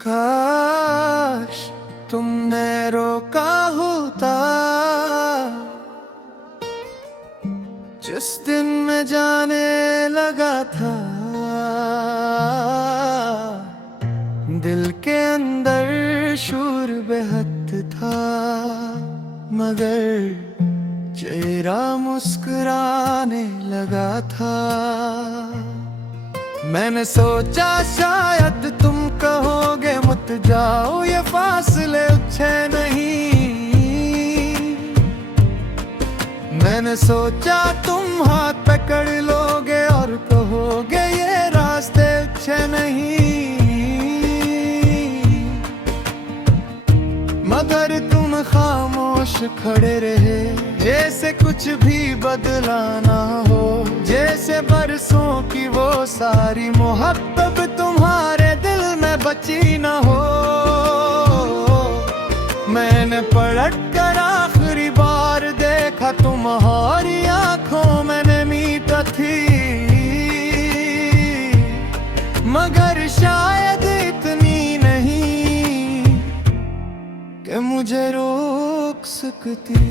काश तुमने रोका होता जिस दिन मैं जाने लगा था। दिल के अंदर शूर बेहद था, मगर चेहरा मुस्कुराने लगा था। मैंने सोचा शायद तुम कहोगे मत जाओ, ये फासले अच्छे नहीं। मैंने सोचा तुम हाथ पकड़ लोगे और कहोगे ये रास्ते अच्छे नहीं। मगर तुम खामोश खड़े रहे, जैसे कुछ भी बदला ना हो, जैसे बरसों की वो सारी मोहब्बत तुम्हारे दिल में बची ना हो। मैंने पलट कर आखिरी बार देखा तुम्हारी आंखों में मीठा थी, मगर शायद इतनी नहीं कि मुझे रोक सकती।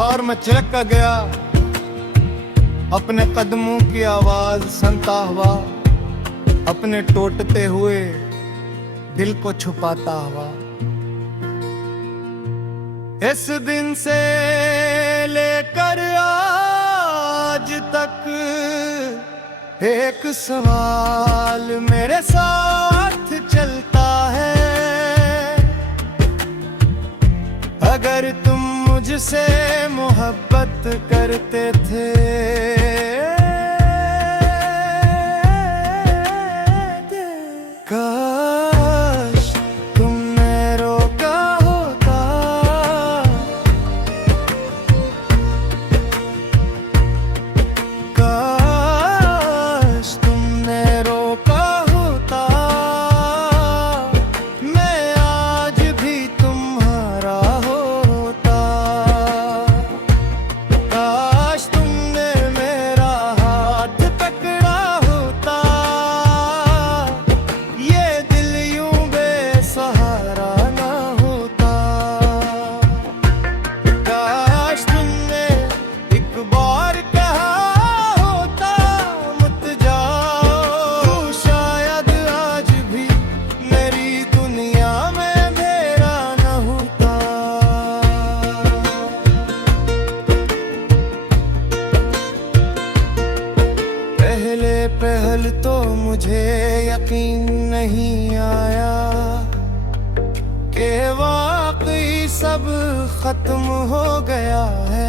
और मैं चिलक गया, अपने कदमों की आवाज सुनता हुआ, अपने टूटते हुए दिल को छुपाता हुआ। इस दिन से लेकर आज तक एक सवाल मेरे साथ चलता है। अगर तुम मुझसे मोहब्बत करते थे, काश तुमने रोका होता। काश तुमने रोका होता, मैं आज भी तुम्हारा होता। काश तुमने मेरा हाथ पकड़ा होता, ये दिल यूं बेसहारा ना होता। काश तुमने एक बार कहा होता मत जाओ, शायद आज भी मेरी दुनिया में अंधेरा न होता। पहले पहल तो मुझे यकीन नहीं आया कि वाकई सब खत्म हो गया है।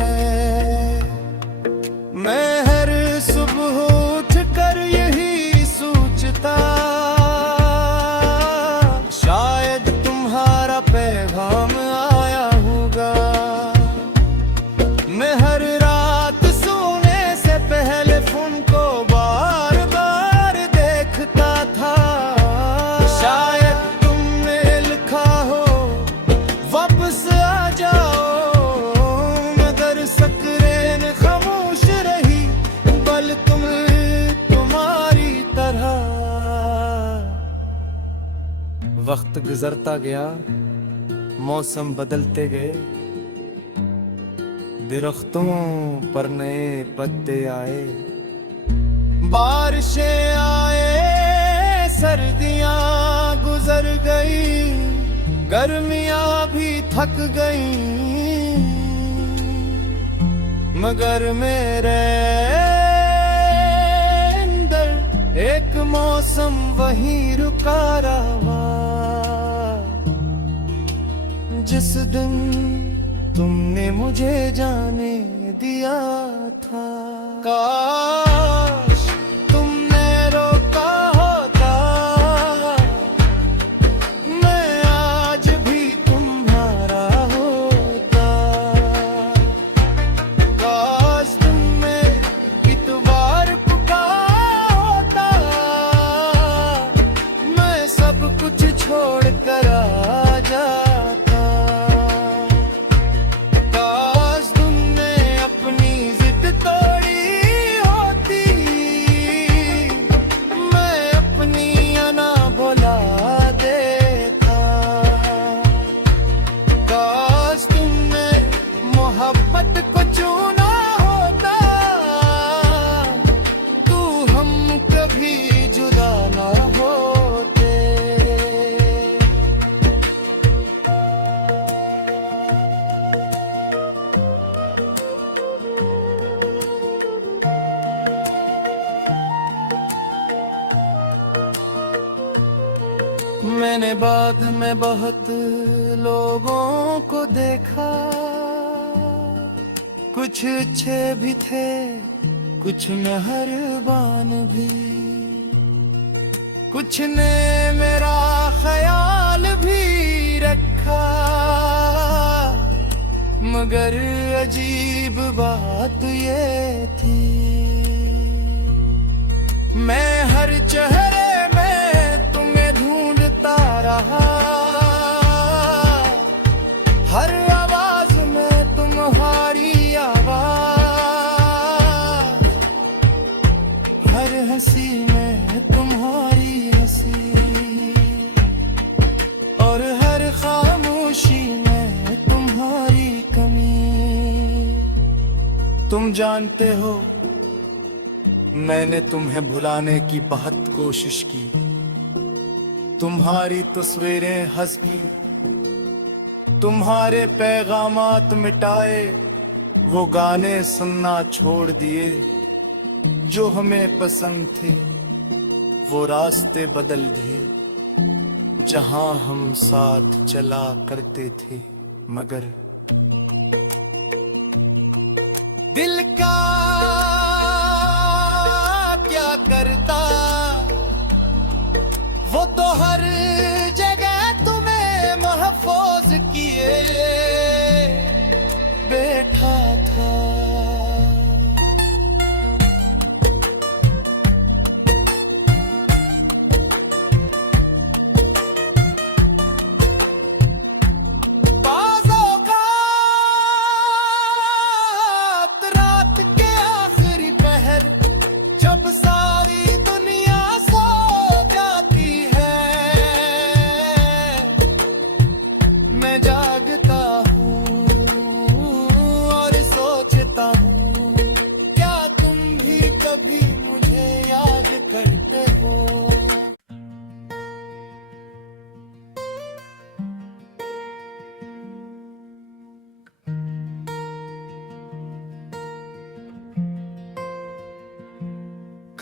मैं हर सुबह उठ कर यही सोचता, शायद तुम्हारा पैगाम आया होगा। मैं हर रात सोने से पहले फोन को बार बार देखता था, शायद तुमने लिखा हो वापस आ जाओ। मगर स्क्रीन खामोश रही, बल तुम तुम्हारी तरह। वक्त गुजरता गया, मौसम बदलते गए, दरख्तों पर नए पत्ते आए। बारिशें आए, सर्दियां गुजर गई, गर्मियां भी थक गई, मगर मेरे अंदर एक मौसम वही रुका रहा। जिस दिन तुमने मुझे जाने दिया था, काश तुमने रोका होता, मैं आज भी तुम्हारा होता। काश तुमने इतवार पुकारा होता, मैं सब कुछ छोड़ कर आ जाता। काश तुमने अपनी जिद तोड़ी होती, मैंने बाद में बहुत लोगों को देखा, कुछ अच्छे भी थे कुछ मेहरबान भी, कुछ ने मेरा ख्याल भी रखा। मगर अजीब बात ये थी, मैं हर चेहरे में तुम्हें ढूंढता रहा, हर आवाज में तुम्हारी आवाज, हर हंसी में तुम्हारी हंसी, और हर खामोशी में तुम्हारी कमी। तुम जानते हो मैंने तुम्हें भुलाने की बहुत कोशिश की, तुम्हारी तस्वीरें हंसी, तुम्हारे पैगामात मिटाए, वो गाने सुनना छोड़ दिए जो हमें पसंद थे, वो रास्ते बदल दिए जहां हम साथ चला करते थे। मगर दिल का क्या करता, वो तो हर जगह तुम्हें महफूज किए बैठा था। जब सारी दुनिया सो जाती है, मैं जागता हूँ और सोचता हूँ, क्या तुम भी कभी मुझे याद करते हो?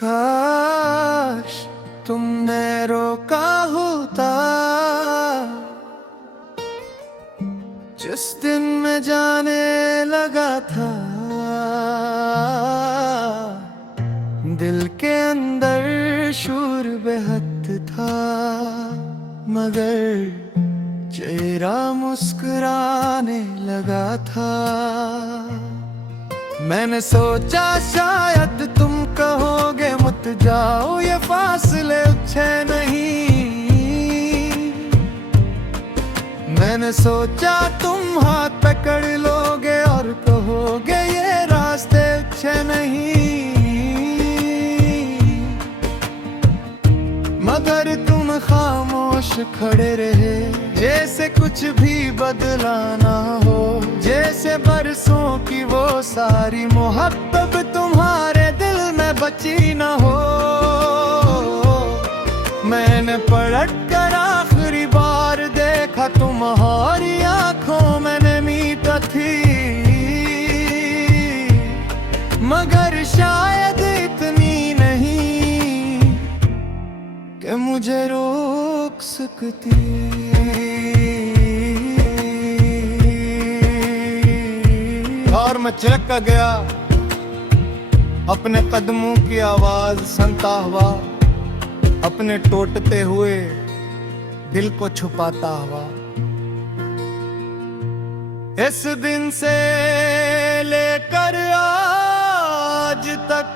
काश तुमने रोका होता जिस दिन मैं जाने लगा था, दिल के अंदर शूर बेहद था, मगर चेहरा मुस्कुराने लगा था। मैंने सोचा शायद तुम कहोगे मुझ जाओ, ये फासले अच्छे नहीं। मैंने सोचा तुम हाथ पकड़ लोगे और कहोगे ये रास्ते अच्छे नहीं, मगर तुम खामोश खड़े रहे, जैसे कुछ भी बदला ना हो, जैसे बरसों की वो सारी मोहब्बत तुम्हारे दिल में बची ना हो। मैंने पलट कर आखिरी बार देखा तुम्हारी आंखों में नमी तो थी, मगर शायद इतनी नहीं कि मुझे रोक सकती। और मैं चिलक गया, अपने कदमों की आवाज सुनता हुआ, अपने टूटते हुए दिल को छुपाता हुआ। इस दिन से लेकर आज तक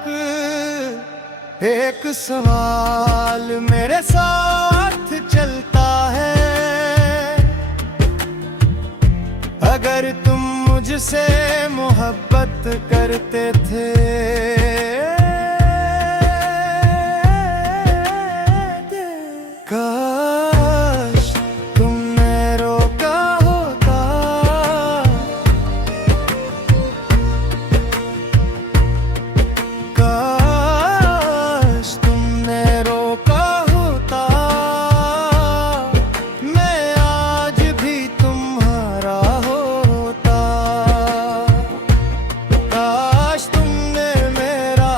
एक सवाल मेरे साथ चलता है, अगर तुम मुझसे मोहब्बत करते थे काश तुमने रोका होता, काश तुमने रोका होता, मैं आज भी तुम्हारा होता, काश तुमने मेरा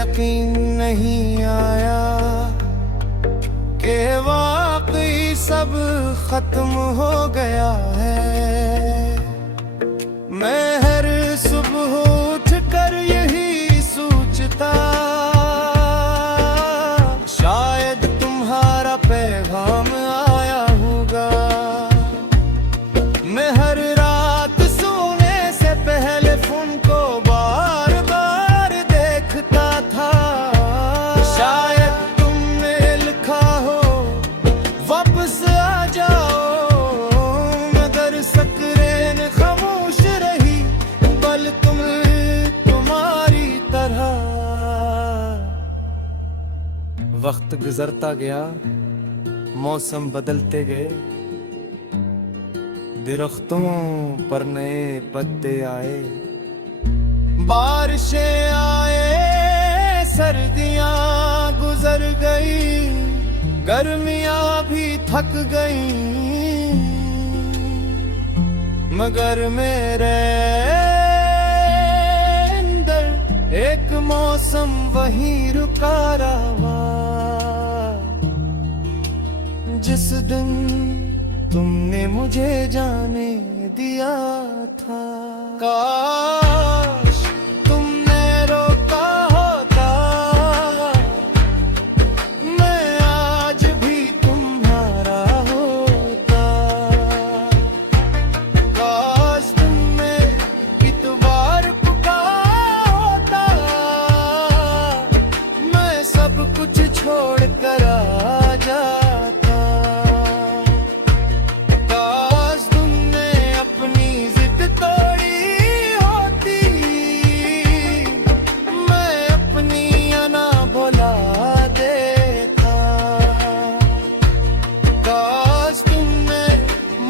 यकीन नहीं आया कि वाकई सब खत्म हो गया है। मैं हर सुबह उठ कर यही सोचता, शायद तुम्हारा पैगाम आया होगा। मैं हर रात सोने से पहले फोन को बार बार देखता था, शायद तुमने लिखा हो वापस आ जाओ। मगर स्क्रीन खामोश रही, बल तुम्हारी तरह। वक्त गुजरता गया, मौसम बदलते गए, दरख्तों पर नए पत्ते आए, बारिशें आए, सर्दियां गुजर गई, गर्मियां भी थक गई। मगर मेरे अंदर एक मौसम वही रुका रहा, जिस दिन तुमने मुझे जाने दिया था। काश तुमने रोका होता, मैं आज भी तुम्हारा होता। काश तुमने इतवार पुकारा होता, मैं सब कुछ छोड़ कर आ जाता।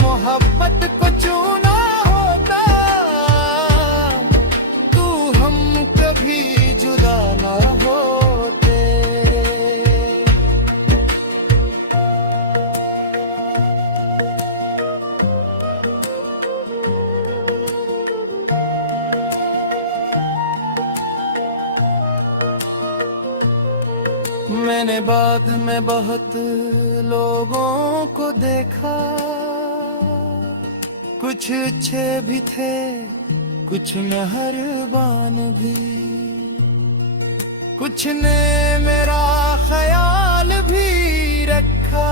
मोहब्बत को चुना होता, तू हम कभी जुदा ना होते। मैंने बाद में बहुत लोगों को देखा, कुछ अच्छे भी थे, कुछ मेहरबान भी, कुछ ने मेरा ख्याल भी रखा।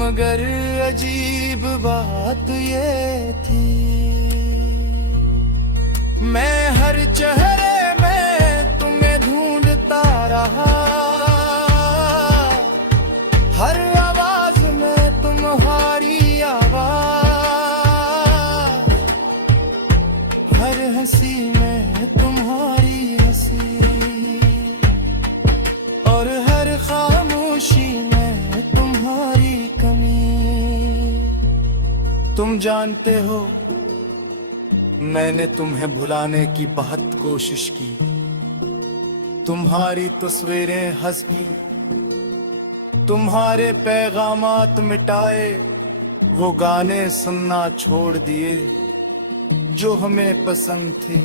मगर अजीब बात ये थी, मैं हर चेहरे में तुम्हें ढूंढता रहा, हर आवाज में तुम्हारी आवाज, हर हंसी में तुम्हारी हंसी, और हर खामोशी में तुम्हारी कमी। तुम जानते हो, मैंने तुम्हें भुलाने की बहुत कोशिश की, तुम्हारी तस्वीरें हंस की, तुम्हारे पैगामात मिटाए, वो गाने सुनना छोड़ दिए जो हमें पसंद थे,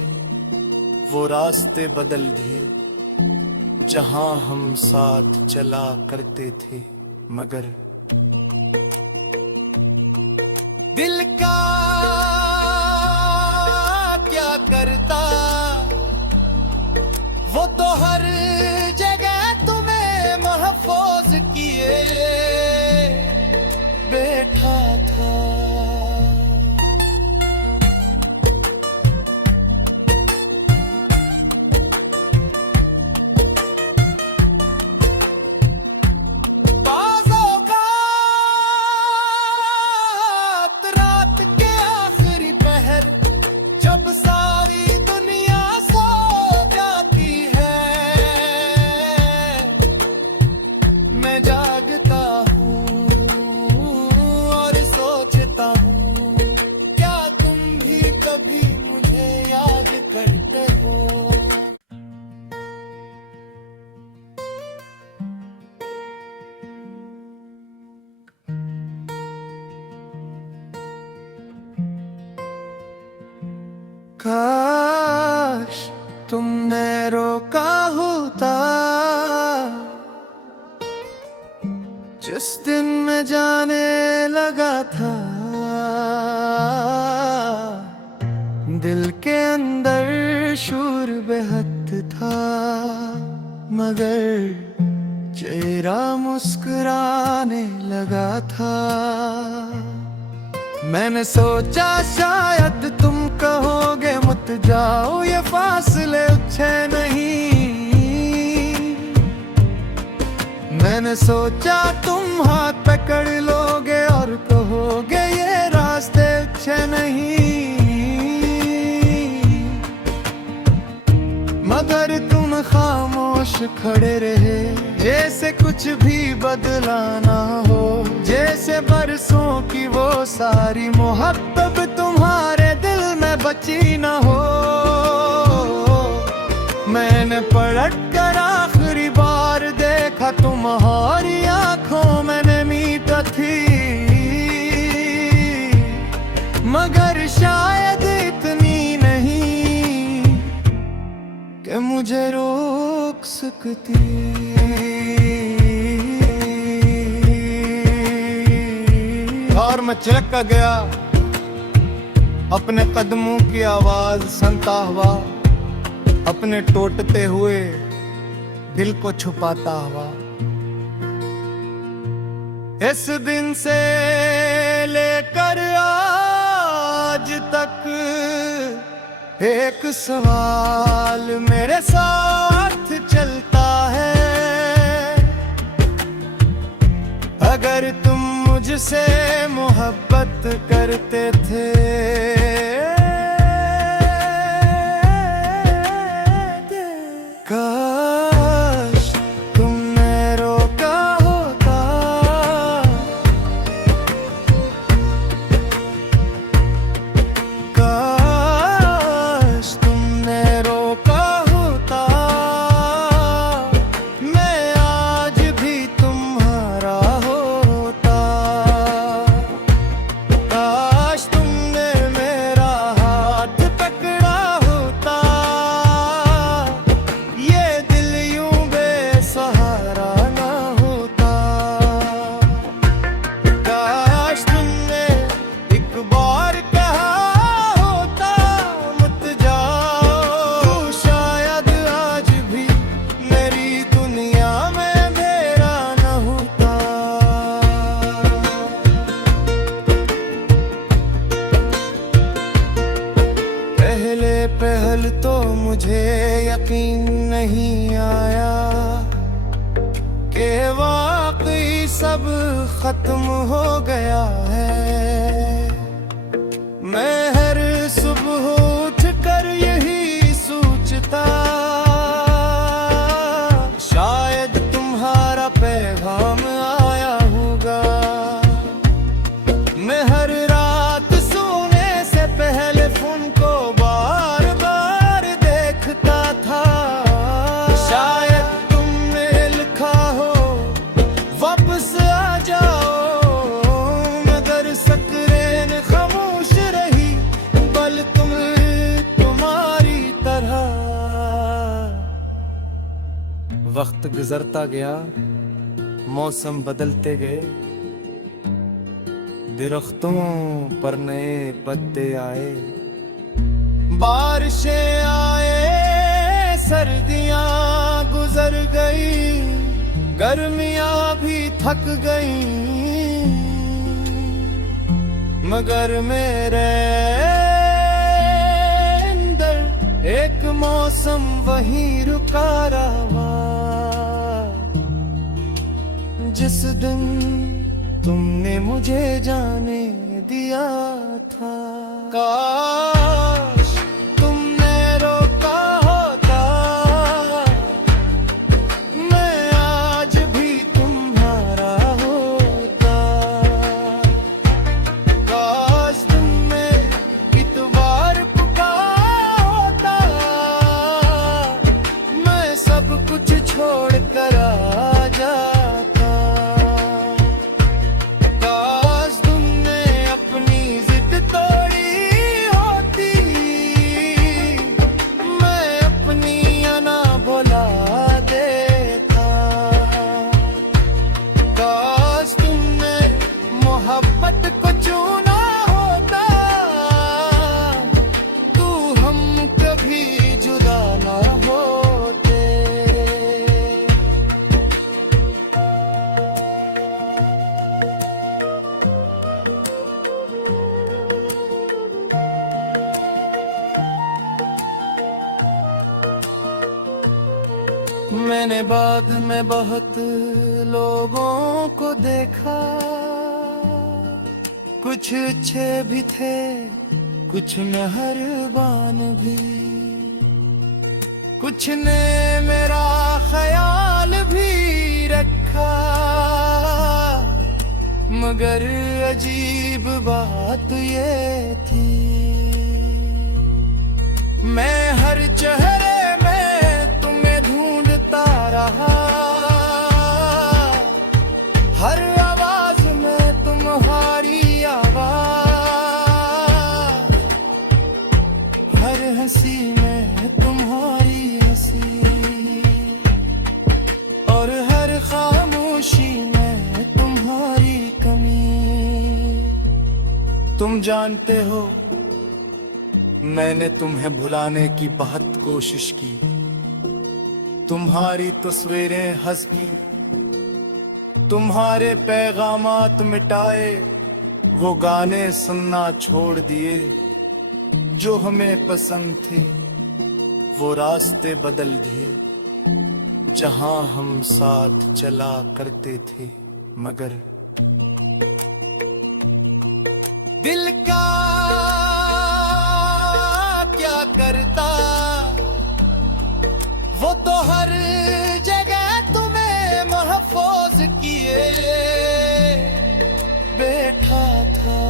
वो रास्ते बदल दिए जहां हम साथ चला करते थे। मगर दिल का क्या करता, वो तो हर जगह तुम्हें महफूज किए बैठा था। रात के आखिरी पहर, जब सारी दुनिया सो जाती है, मैं जागता हूँ और सोचता हूँ, क्या तुम भी कभी मुझे याद करते हो। काश तुमने रोका होता, जिस दिन मैं जाने लगा था, दिल के अंदर शूर बेहद था, मगर चेहरा मुस्कुराने लगा था। मैंने सोचा शायद तुम कहोगे मत जाओ, ये फासले अच्छे नहीं। मैंने सोचा तुम हाथ पकड़ लोगे और कहोगे ये रास्ते अच्छे नहीं, मगर तुम खामोश खड़े रहे, जैसे कुछ भी बदला ना हो, जैसे बरसों की वो सारी मोहब्बत तुम्हारे दिल में बची ना हो। मैंने पलट कर आखिरी बार देखा तुम्हारी आंखों में मीठा थी, मगर शायद इतनी नहीं कि मुझे रोक सकती। और मैं चहक गया, अपने कदमों की आवाज सुनता हुआ, अपने टूटते हुए दिल को छुपाता हुआ। इस दिन से लेकर आज तक एक सवाल मेरे साथ चलता है, अगर तुम मुझसे मोहब्बत करते थे काश तुमने रोका होता, काश तुमने रोका होता, मैं आज भी तुम्हारा होता। काश तुमने मेरा हाथ पकड़ा होता, ये दिल यूं बेसहारा ना होता। काश तुमने एक बार कहा होता मत जाओ, शायद आज भी मेरी दुनिया में अंधेरा न होता। पहले पहल तो मुझे यकीन नहीं आया कि वाकई सब खत्म हो गया है। मैं हर सुबह उठ कर यही सोचता, शायद तुम्हारा पैगाम आया होगा। मैं हर रात सोने से पहले फोन को बार बार देखता था, शायद तुमने लिखा हो वापस आ जाओ, मगर स्क्रीन खामोश रही, बल तुम्हारी तरह। वक्त गुजरता गया, मौसम बदलते गए, दरख्तों पर नए पत्ते आए, बारिशें आए, सर्दियां गुजर गई, गर्मियां भी थक गई, मगर मेरे अंदर एक मौसम वही रुका रहा, जिस दिन तुमने मुझे जाने दिया था। काश तुमने रोका होता, मैं आज भी तुम्हारा होता। काश तुमने इतवार पुकारा होता, मैं सब कुछ छोड़ कर आ जाता। काश तुमने अपनी जिद तोड़ी होती, मैं अपनी मैंने बाद में बहुत लोगों को देखा, कुछ अच्छे भी थे कुछ मेहरबान भी, कुछ ने मेरा ख्याल भी रखा। मगर अजीब बात ये थी, मैं हर चेहरे में तुम्हें ढूंढता रहा, हर आवाज में तुम्हारी आवाज, हर हंसी में तुम्हारी हंसी, और हर खामोशी में तुम्हारी कमी। तुम जानते हो मैंने तुम्हें भुलाने की बहुत कोशिश की, तुम्हारी तस्वीरें हंसी, तुम्हारे पैगामात मिटाए, वो गाने सुनना छोड़ दिए जो हमें पसंद थे, वो रास्ते बदल दिए जहां हम साथ चला करते थे। मगर दिल का क्या करता, वो तो हर जगह तुम्हें महफूज किए बैठा था।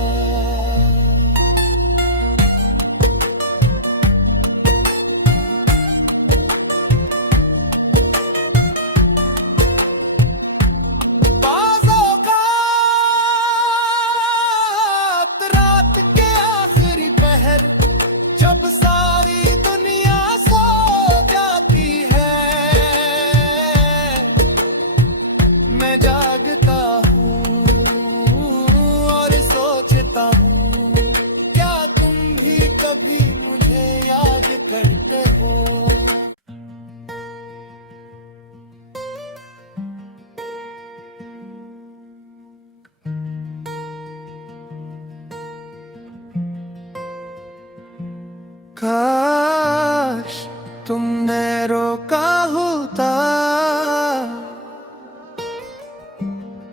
जब सारी दुनिया सो जाती है, मैं जागता हूँ और सोचता हूँ, क्या तुम भी कभी मुझे याद करते हो? काश तुमने रोका होता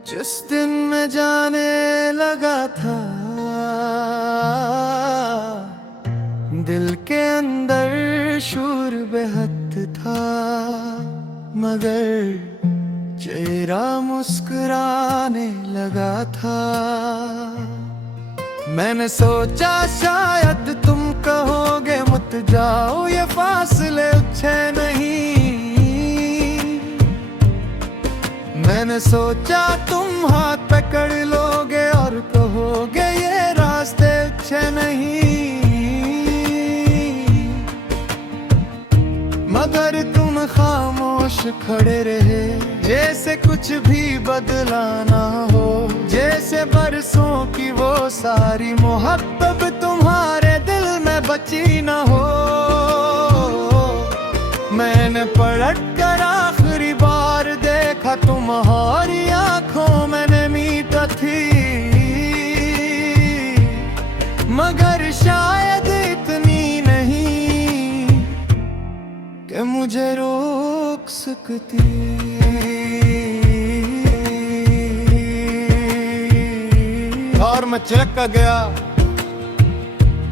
जिस दिन मैं जाने लगा था, दिल के अंदर शूर बेहद था, मगर चेहरा मुस्कुराने लगा था। मैंने सोचा शायद तुम कहोगे मत जाओ, ये फासले अच्छे नहीं। मैंने सोचा तुम हाथ पकड़ लोगे और कहोगे ये रास्ते अच्छे नहीं, मगर तुम खामोश खड़े रहे जैसे कुछ भी बदला ना हो, जैसे बरसों की वो सारी मोहब्बत तुम्हारे दिल में बची ना हो। मैंने पलट कर आखिरी बार देखा तुम्हारी आंखों में नींद थी, मगर शायद इतनी नहीं कि मुझे रोक सकती। और मैं चहक गया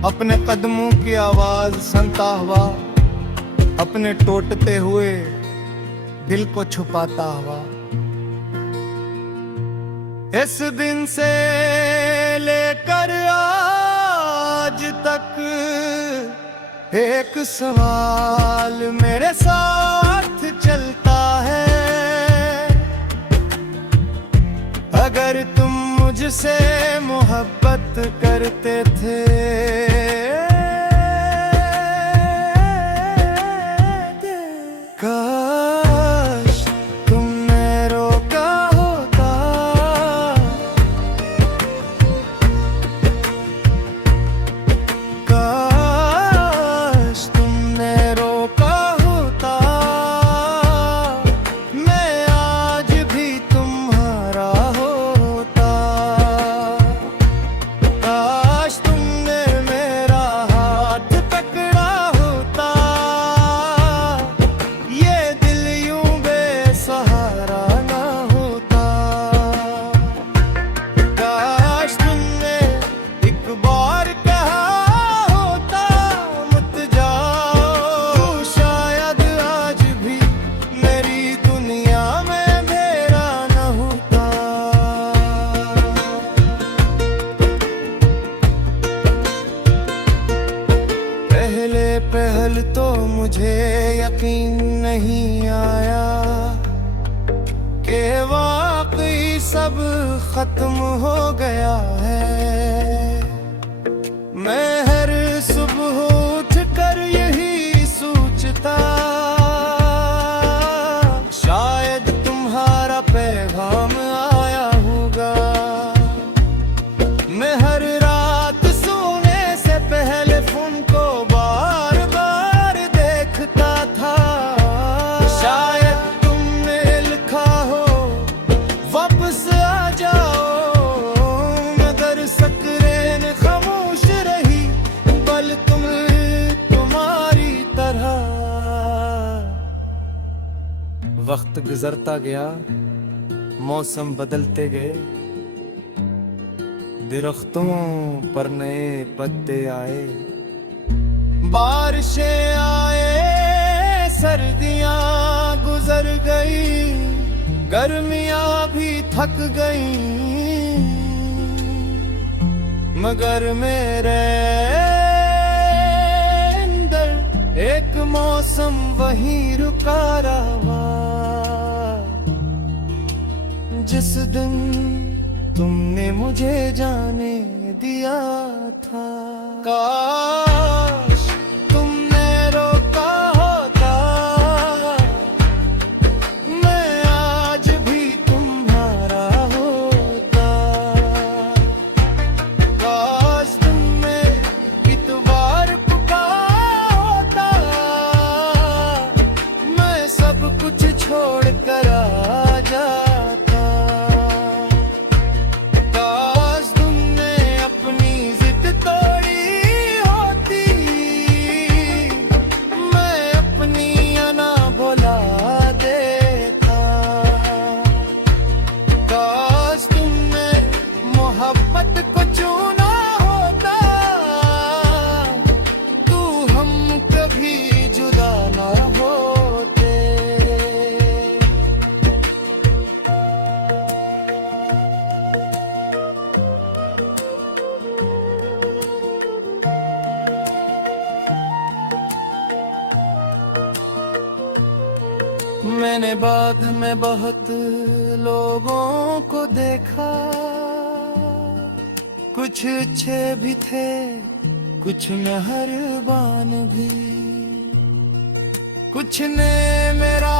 अपने कदमों की आवाज सुनता हुआ, अपने टूटते हुए दिल को छुपाता हुआ। इस दिन से लेकर आज तक एक सवाल मेरे साथ चलता है, अगर तुम मुझसे मोहब्बत करते थे काश तुमने रोका होता, काश तुमने रोका होता, मैं आज भी तुम्हारा होता। काश तुमने मेरा हाथ पकड़ा होता, ये नहीं आया कि वाकई सब खत्म हो गया है। मैं हर सुबह उठ कर यही सोचता, शायद तुम्हारा पैगाम आया होगा। मैं हर रात सोने से पहले फोन को बार बार देखता था, शायद तुमने लिखा हो वापस आ जाओ। मगर स्क्रीन खामोश रही, बल तुम्हारी तरह। वक्त गुजरता गया, मौसम बदलते गए, दरख्तों पर नए पत्ते आए, बारिशें आए, सर्दियां गुजर गई, गर्मियां भी थक गई। मगर मेरे अंदर एक मौसम वही रुका रहा, जिस दिन तुमने मुझे जाने दिया था। काश तुमने रोका होता, मैं आज भी तुम्हारा होता। काश तुमने इतवार पुकारा होता, मैं सब कुछ छोड़ कर आ जाता। मोहब्बत को चुना होता, तू हम कभी जुदा ना होते। मैंने बाद में बहुत लोगों को देखा, कुछ अच्छे भी थे, कुछ मेहरबान भी, कुछ ने मेरा